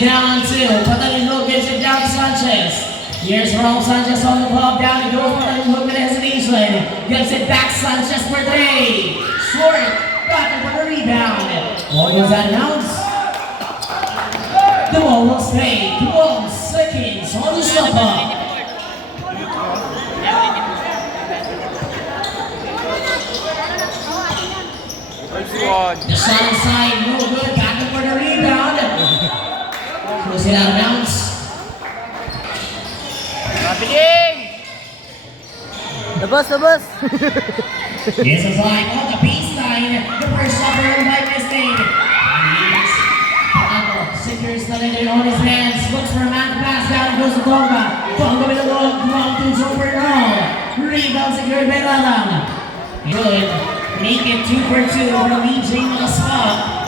Down two, Pataling Hook gives it down to Sanchez. Here's Raul Sanchez on the club, down he goes, Pataling Hook with hesitation. Gives it back, Sanchez for three. Short, back for the rebound. What was that announced? The ball will stay, 12 seconds on the stopper. The shot inside, no good, back for the rebound. Close it out, bounce. Mabiling! Labas, labas! Here's a fly on the baseline. The first shot earned by Mistake. Paco secures the leader on his hands. Looks for a man to pass down. Goes to Tonga. Tonga with a look. Long to Super Roll. Rebound secured by Lalang. Good. Make it 2 for 2 from EJ Malaspa.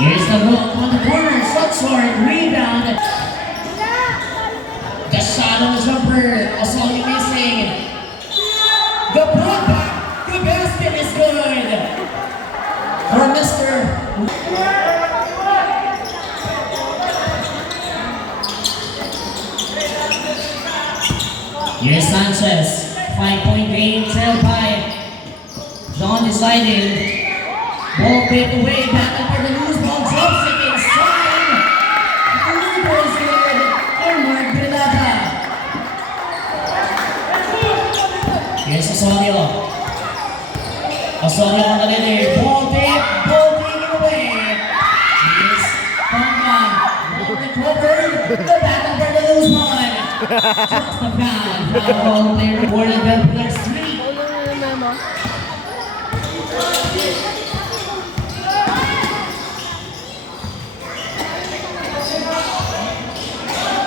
Here's the hook on the corner, shot short, rebound. The shot on the jumper, Osorio missing. The putback, the basket is good. For Mr. Here's Sanchez, 5-point game, trail by Don decided. Ball picked away, back up for the loose ball, drops it inside. The leader is good for Mark Bilata. Here's Osorio. Osorio on the leader, ball taken away. Here's Tonga, ball recovered, the back up for the loose one. Drops the foul, foul player rewarded by plus 3.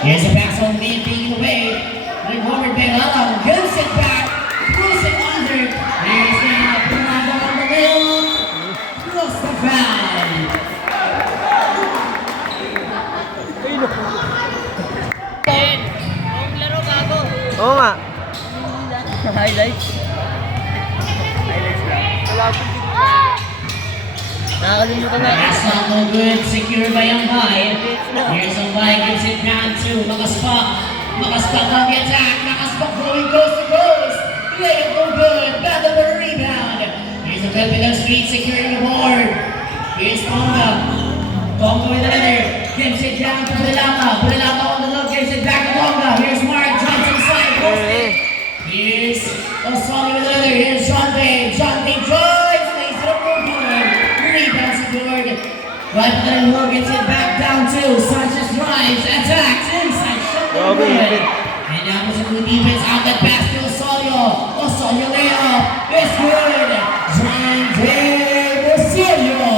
Here's a pass on man taken away. Recovered by Lalang. Guns it back. Throws it under. Here's now Bernardo on the middle. Throws the foul. Laro bago. Oo nga. Highlights. Highlights lang. Wala po dito. Nakakalimutan na. That's not no good. Secured by Ambay. Here's Ambay. Gives it down to Makaspak. Makaspak on the attack. Makaspak going coast to coast. Layup no good. Battle for the rebound. Here's a Pepino Street securing the board. Here's Tonga. Tonga with the leather. Gives it down to Bulilaka. Bulilaka on the look. Gives it back to Tonga. Here's Mark. Jumps inside. Post it. Here's Oswani with the leather. Here's Jonte. Jonte drives. Lays it up no good. Rebound secured. Right then Moore gets it back down to Sanchez drives, attacks, inside, shot no good. And now there's a good defense out that pass to Osorio. Osorio layup, it's good. Jonte Osorio.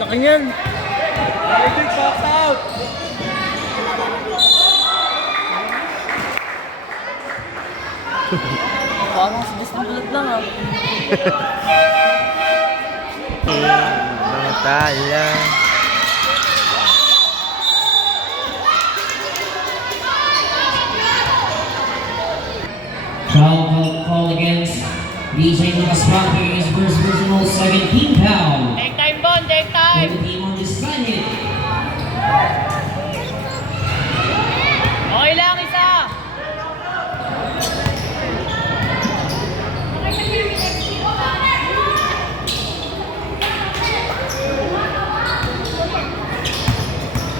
Laki niyan. Box out. Parang si Justin Bulat lang ah. Mga tala. Foul call against DJ Makaspak for his first personal second team foul. Take time, Bon. Take time. The team on this side. Okay lang, isa.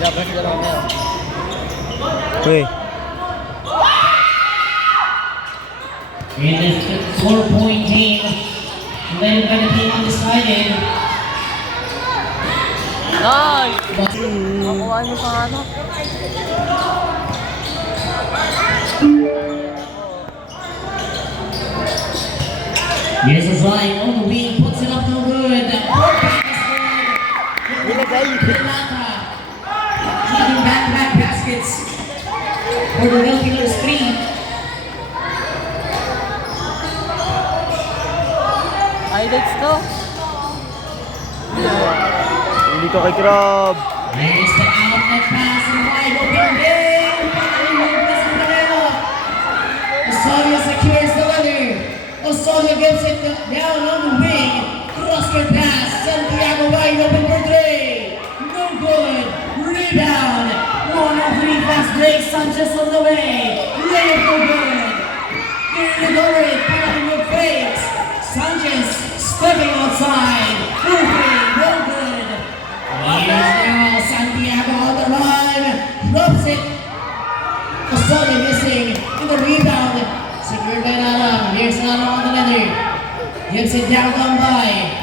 Dapat sila lang na. Uy. In this 4-point game, led by the team on this side. Nice! Makuha niyo pa ano? Here's a flying on the wing, puts it up no good. The putback is good. Renata. Hitting back-to-back baskets for the Filipino Street. Highlights to. Hindi ka kay Crab. There's the outlet pass and wide open game. Pakilimog na sa Manila. Osorio secures the leather. Osorio gives it down on the wing. Cross-court pass. Santiago wide open for three. No good. Rebound. 1-3 fast break. Sanchez on the way. Layup no good. Nearly over it. Pakilimog fakes. Sanchez stepping outside. Moving. No good. Here's now Santiago on the run. Drops it. Osorio missing in the rebound. Secured by Nala. Here's Nala on the leather. Gives it down by.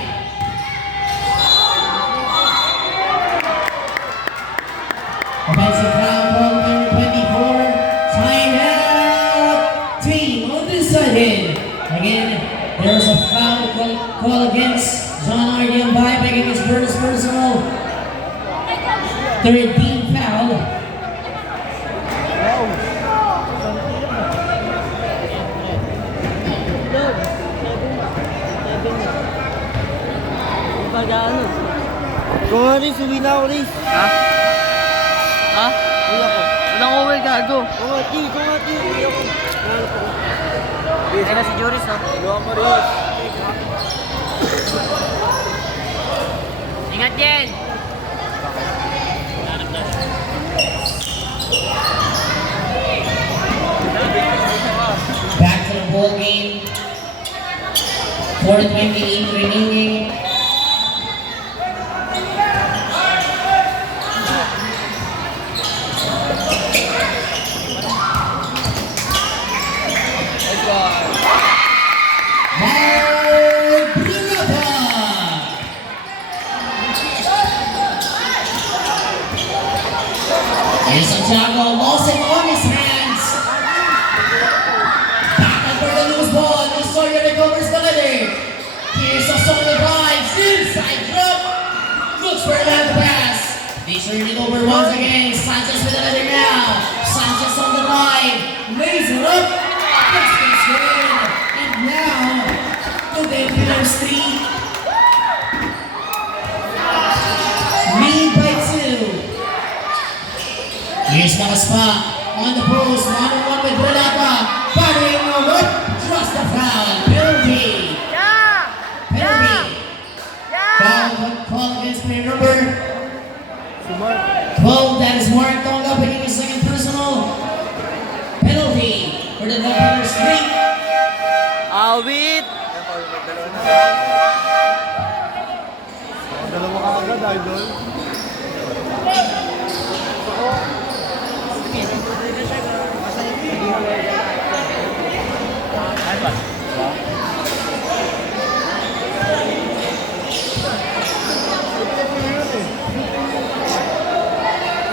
Offensive foul, ball number 24. Timeout. Team undecided. Again, there was a foul call against John Ardian by making his first personal. Third team foul. Kung nga rin, suwi na ako rin. Ha? Ha? Uwi ako. Walang uwi, gago. Kung nga, uwi ako. Ayun na si Joris, no? Luha mo rin. Ingat yan! Back to the ball game. 4:28 remaining. Santiago lost it on his hands. Battle for the loose ball. Osorio recovers the leather. Here's Osorio drives. Inside drop. Looks for another pass. They turn it over once again. Sanchez with the leather now. Sanchez on the line. Lays it up. Distance good. And now to the Pillar Street. Lead by 2. Here's Nakaspa on the post, 1-on-1 with Renata. Firing over, trust the foul, penalty. Penalty. Foul call against player number 12. That is Mark Tonga picking his second personal. Penalty for the Pillar Street. Awit! Dalawa ka agad, idol.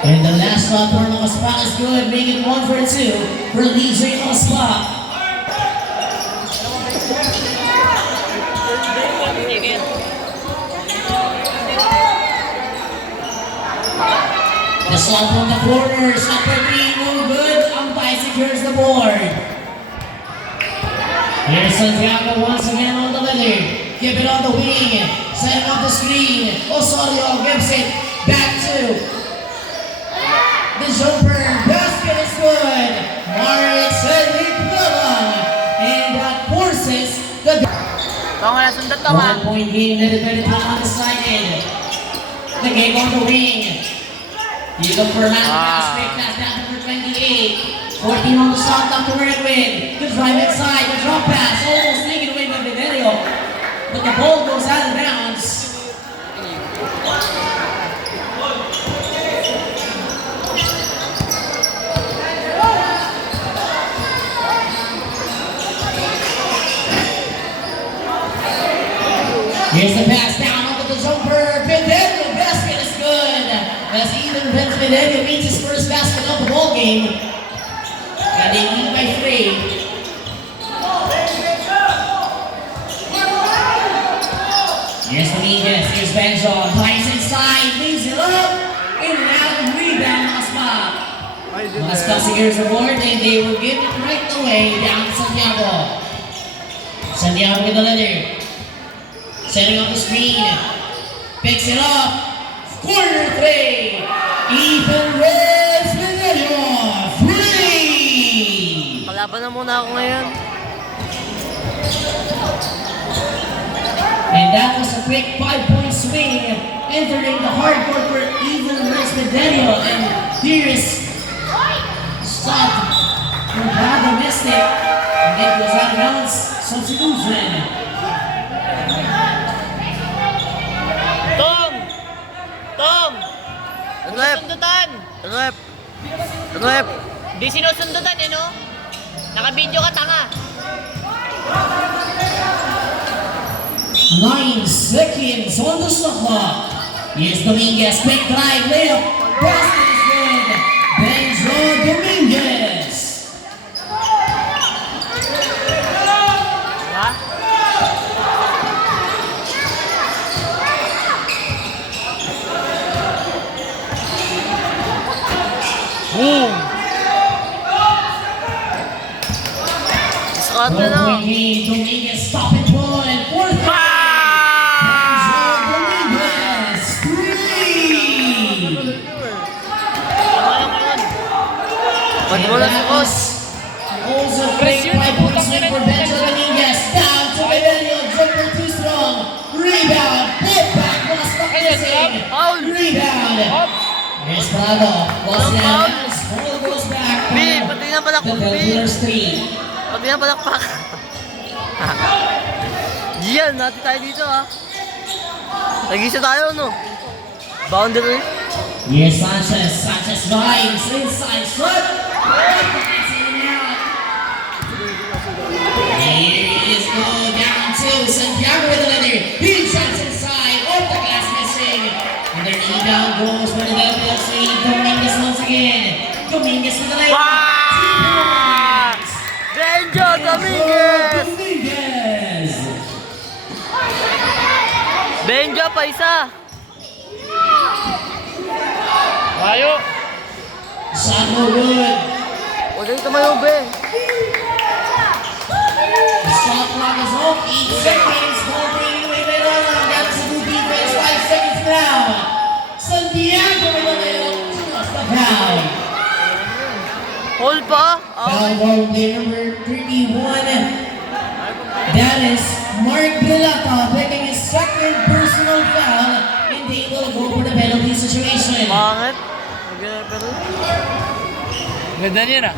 And the last shot for Nakaspa is good, making it 1 for 2 for DJ Nakaspa. The shot from the corner, shot for 3, no good. Umpire secures the board. Here's Santiago once again on the leather. Give it on the wing, setting up the screen. Osorio gives it back to the jumper. Basket is good. Maris and that forces the 1-point game. Let it undecided. The game on the wing. You look for Lance straight pass down number 28. 14 on the shot clock to work with. Good drive inside, the drop pass, almost taken away by Viverio. But the ball goes out of bounds. Here's the pass down onto the jumper. Viverio, basket is good. As either Vince Viverio meets his first basket of the ball game. And they lead by 3. Here's Dominguez, here's Benjon, ties inside, leaves it up, in and out, and rebound, Maspa. Maspa secures the board, and they will give it right away down to Santiago. Santiago with the leather. Setting up the screen. Picks it up. Corner 3. Ethan Reyes Medallo. Free. Kalaban na muna ako ngayon. And that was a quick 5-point swing. Entering the hard court for Ethan Reyes Medallo. And here's stop. Bravo missed it. And it goes out of bounds. Substitution. Tom! Rep! Sundutan! Rep! Rep! Di sinusundutan eh, no? Naka-video ka, tanga. 9 seconds on the shot clock. Here's Dominguez. Quick drive, layup. Basket is good. Benjo Dominguez. Ha? Boom! Squat na na. Dominguez stop and pull and fourth. Benjo Dominguez. 3. Pwede mo na si Boss. Also quick 5-point swing for Benjo Dominguez. Down to Medallo. Jumper too strong. Rebound. Put back. Was stuck missing. Foul! Rebound. Here's Bravo. Lost it out. Ball goes back. B, pati na pala The kung B. Bellers 3. Pati na palakpak. Yan, natin tayo dito ha. Nag-isa tayo, no? Boundary. Here's Sanchez. Sanchez vibes inside shot. Here is go down to Santiago with another. He shots inside. Off the glass missing. And their rebound goes for the Delta FC. Dominguez once again. Dominguez with the layup. Wow! Benjo Dominguez! Dominguez. Benjo pa isa. Tayo! Shot no good. Huwag kayong tumayo, be. Shot clock is off. 8 seconds. Ball breaking away by Ronald. That's a good defense. 5 seconds now. Santiago with the layup. Just a foul. Hold pa. Foul ball play number 31. That is Mark Bilata taking his second personal foul, and they will go for the penalty situation. Bakit? Pero... Ganda niya na.